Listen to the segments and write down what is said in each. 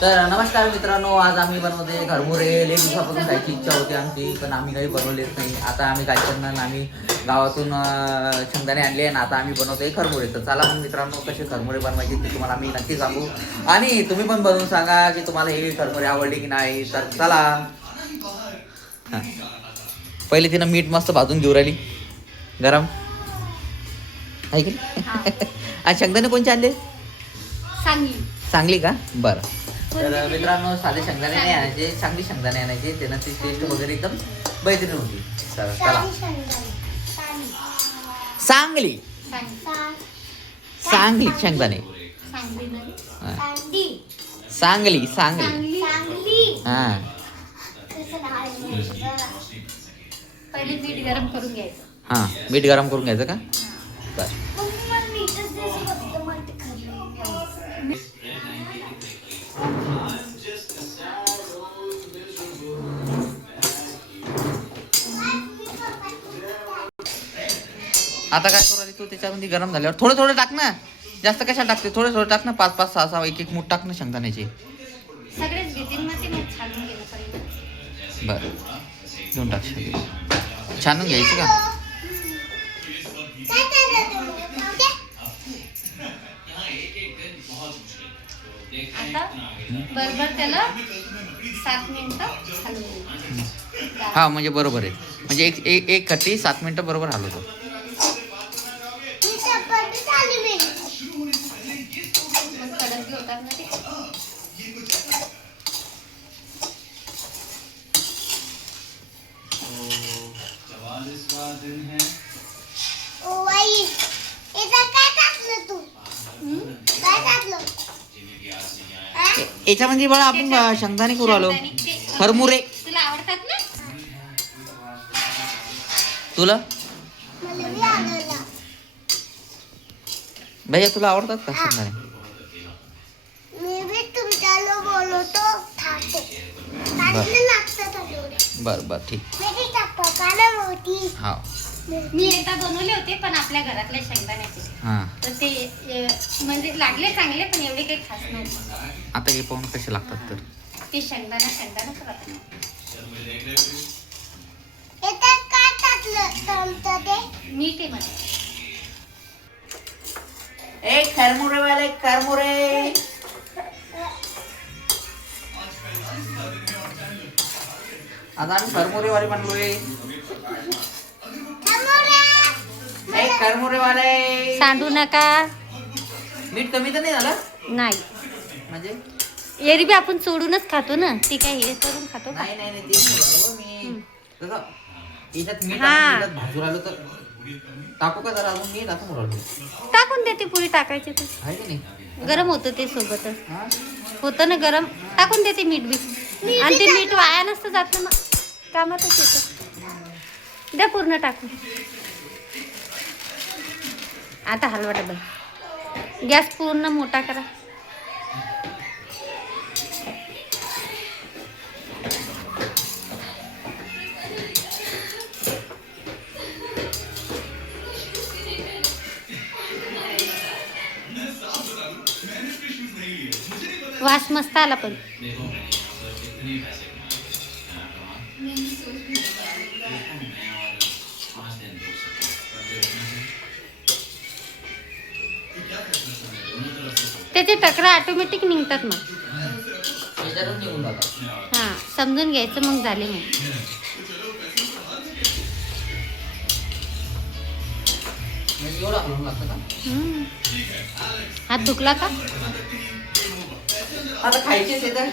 तर नमस्कार मित्रांनो आज आम्ही बनवते घरमुरे. लई दिवसापासून खायची इच्छा होती आमची पण आम्ही काही बनवलेच नाही. आता आम्ही काय करणार आम्ही गावातून शेंगदाणे आणले आणि आता आम्ही बनवतोय खरमुरे तर चला मग मित्रांनो कसे खरमुरे बनवायचे ते तुम्हाला आम्ही नक्की सांगू. आणि तुम्ही पण बनवून सांगा की तुम्हाला हे खरमुरे आवडले की नाही. तर चला. पहिले तिनं मीठ मस्त भाजून घेऊ राहिली. गरम. ऐकली आणि शेंगदाणे कोणचे आणले? सांगली. चांगली का? बरं. तर मित्रांनो साधे शेंगदाणे नाही आणायचे चांगली शेंगदाणे आणायचे. त्यांना ती टेस्ट वगैरे एकदम बैतरीन होती. चला चला. चांगली चांगली शेंगदाणे. हा. चांगली चांगली हा. पहिले मीठ गरम करून घ्यायचं. हा मीठ गरम करून घ्यायचं का? बरं. आता काय करू तू त्याच्यामध्ये गरम झाल्यावर थोडं थोडं टाक ना. जास्त कशाला टाकते? थोडं थोडं टाक ना. पाच पाच सहा सहा एक एक मूठ टाक ना शेंगदाण्याचे. सगळेच बरं. घेऊन टाक. छानून घ्यायचं का? हा म्हणजे बरोबर आहे. म्हणजे एक एक एक कट्टी सात मिनिटं बरोबर हलवतो मग कडक बी होतात ना ते ए- याच्यामध्ये बघा आपण शेंगदाणे करू आलो. खरमुरे. तुला आवडतात ना? तुला? भैया तुला आवडतात का शेंगदाणे? बरं. बरं ठीक. हा. मी एकदा बनवले होते पण आपल्या घरातल्या शेंगदाण्याचे. हां. तर ते अ, म्हणजे लागले चांगले पण एवढे काही खास नव्हते. आता हे पाहून कसे लागतात तर? ते शेंगदाणा काय टाकलं तुमचं ते मध्ये ए खरमुरे वाले खरमुरे. आता आम्ही खरमुरे वाले बनलोय. सांडू नका. मीठ कमी तर नाही झालं? नाही. म्हणजे? एरवी आपण सोडूनच खातो ना. ती काय हे करून खातो का? नाही नाही नाही तेच बोलालो मी कसं याच्यात मीठ हा. आपण याच्यात भाजून आलो तर टाकू का जरा अजून? मीठ असं मुरवलं टाकून देते पुरी टाकायची तर. आहे की नाही? गरम होतं ते सोबतच हा? होतं ना गरम? टाकून देते मीठ बी. आणि ते मीठ वाया नसतं जात ना मग. कामातच येतं. द्या पूर्ण टाकून. आता हलवा डबल. गॅस पूर्ण मोठा करा. वास मस्त आला पण. त्याचे टकरा ऑटोमॅटिक निघतात मग. याच्यातून निघून जातात. हां समजून घ्यायचं मग झाले मग. म्हणजे एवढं हलवून लागतं का? हम्म. हात दुखला का? आता खायचेच आहे तर.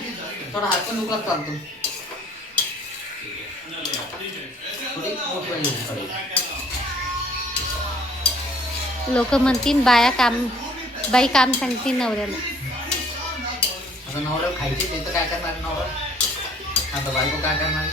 थोडा हात पण दुखला चालतो. थोडी मोठी पाहिजे थोडी. लोक म्हणतील बाया काम बाई काम सांगते नवऱ्याला. आता नवरा खायची आहे तर काय करणार नवरा? आता बायको काय करणार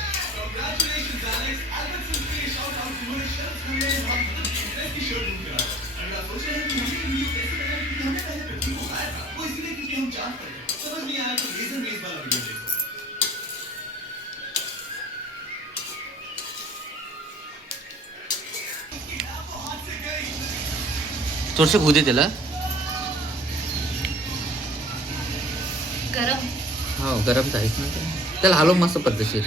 थोडसे भू दे त्याला. हो गरम आहेच ना. त्याला हलव मस्त पद्धतशीर.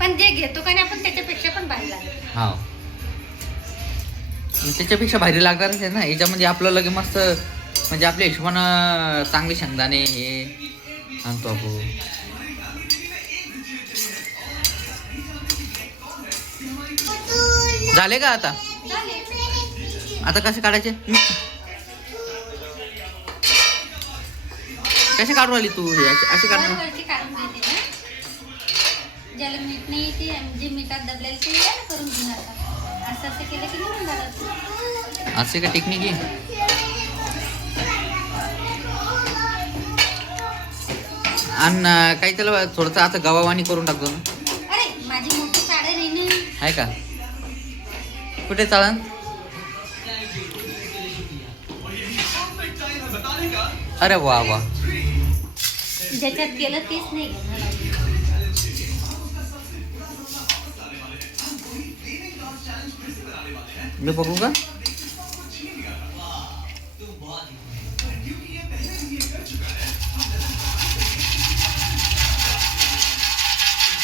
पण जे घेतो का नाही आपण त्याच्यापेक्षा पण भारी लागेल हा. त्याच्यापेक्षा भारी लागणारच आहे ना. याच्यामध्ये आपलं लगे मस्त म्हणजे आपल्या हिशोबानं चांगले शेंगदाणे हे आणतो आपण. झाले का आता? आता कसे काढायचे? कसे काढून आली तू हे? असे असे वरची काढून देते ना. ज्याला मीठ नाही ते जे मिठात दबलेलं ते या ना करून घेऊन आता. असं असं केलं की निघून जातात असे का टेक्निक आहे? आणि काही त्याला थोडंसं आता गवावानी करून टाकतो ना. अरे माझी मोठी साडे नाही ना. आहे का? कुठे चालन अरे वा वा. ज्याच्यात केलं तेच नाही घेणार मी बघू का?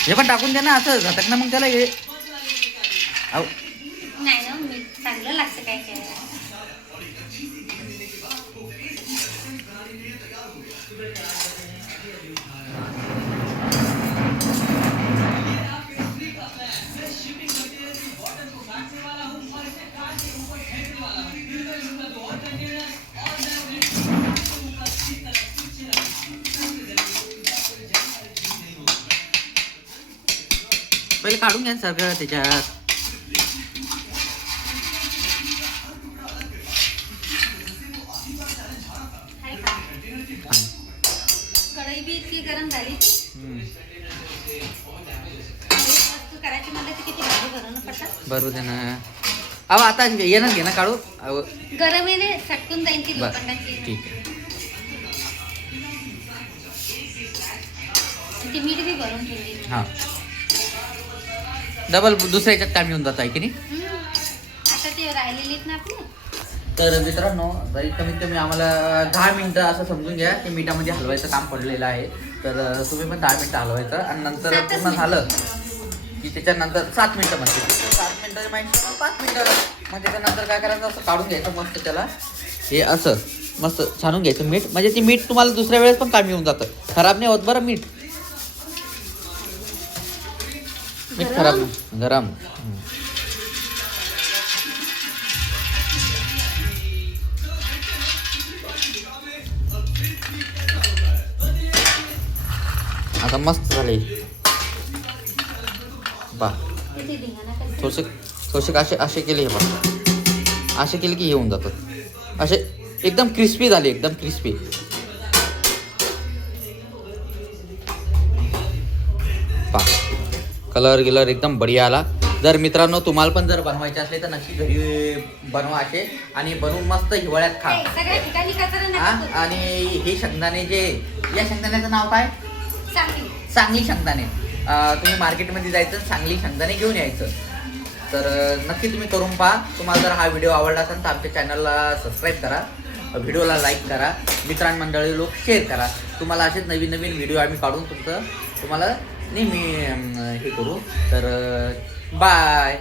हे पण टाकून दे ना असं घटक ना मग त्याला हे नाही ना मी चांगलं लागतं काय काय पहिले काढून घ्या सगळं त्याच्यात. कढई बी इतकी गरम झाली. करायची म्हणलं किती बरोबर आहे ना. अहो आता येणार घे ना काढू. अहो. गरम रे सटकून जाईल ती लोखंडाची. ठीक आहे. ती मीठ बी भरून ठेवली. हां. डबल दुसऱ्या याच्यात काम येऊन जात आहे की नाही? हम्म. आता ते राहिलेली आहेत ना आपली. तर मित्रांनो तरी कमीत कमी आम्हाला दहा मिनटं असं समजून घ्या की मिठामध्ये हलवायचं काम पडलेलं आहे. तर तुम्ही पण दहा मिनटं हलवायचं आणि नंतर सातच पूर्ण. झालं. की त्याच्यानंतर सात मिनटं म्हणते. सात मिनटं माहिती पाच मिनटं. मग त्याच्यानंतर काय करायचं असं काढून घ्यायचं मस्त त्याला. हे असं मस्त छानून घ्यायचं मीठ. म्हणजे ती मीठ तुम्हाला दुसऱ्या वेळेस पण काम येऊन जातं. खराब नाही होत बरं मीठ. मीठ खराब नाही. गरम. आता मस्त झाले. करते. थोडेसे थोडेसे असे असे केले हे बघा असे केले की हे होऊन जातात असे एकदम क्रिस्पी झाले एकदम क्रिस्पी पा. कलर गिलर एकदम बढिया आला. जर मित्रांनो तुम्हाला पण जर बनवायचे असले तर नक्की घरी बनवा असे. आणि बनवून मस्त हिवाळ्यात खा. हा. आणि हे शेंगदाणे जे या शेंगदाण्याचं नाव काय? चांगली सांगली शेंगदाणे. तुम्ही मार्केटमध्ये जायचं चांगली शेंगदाणे घेऊन यायचं. तर नक्की तुम्ही करून पहा. तुम्हाला जर हा व्हिडिओ आवडला असेल तर आमच्या चॅनलला सबस्क्राईब करा. व्हिडिओला लाईक करा. मित्रांमंडळी लोक शेअर करा. तुम्हाला असेच नवीन नवीन व्हिडिओ आम्ही काढून तुमचं तुम्हाला नेहमी हे करू. तर बाय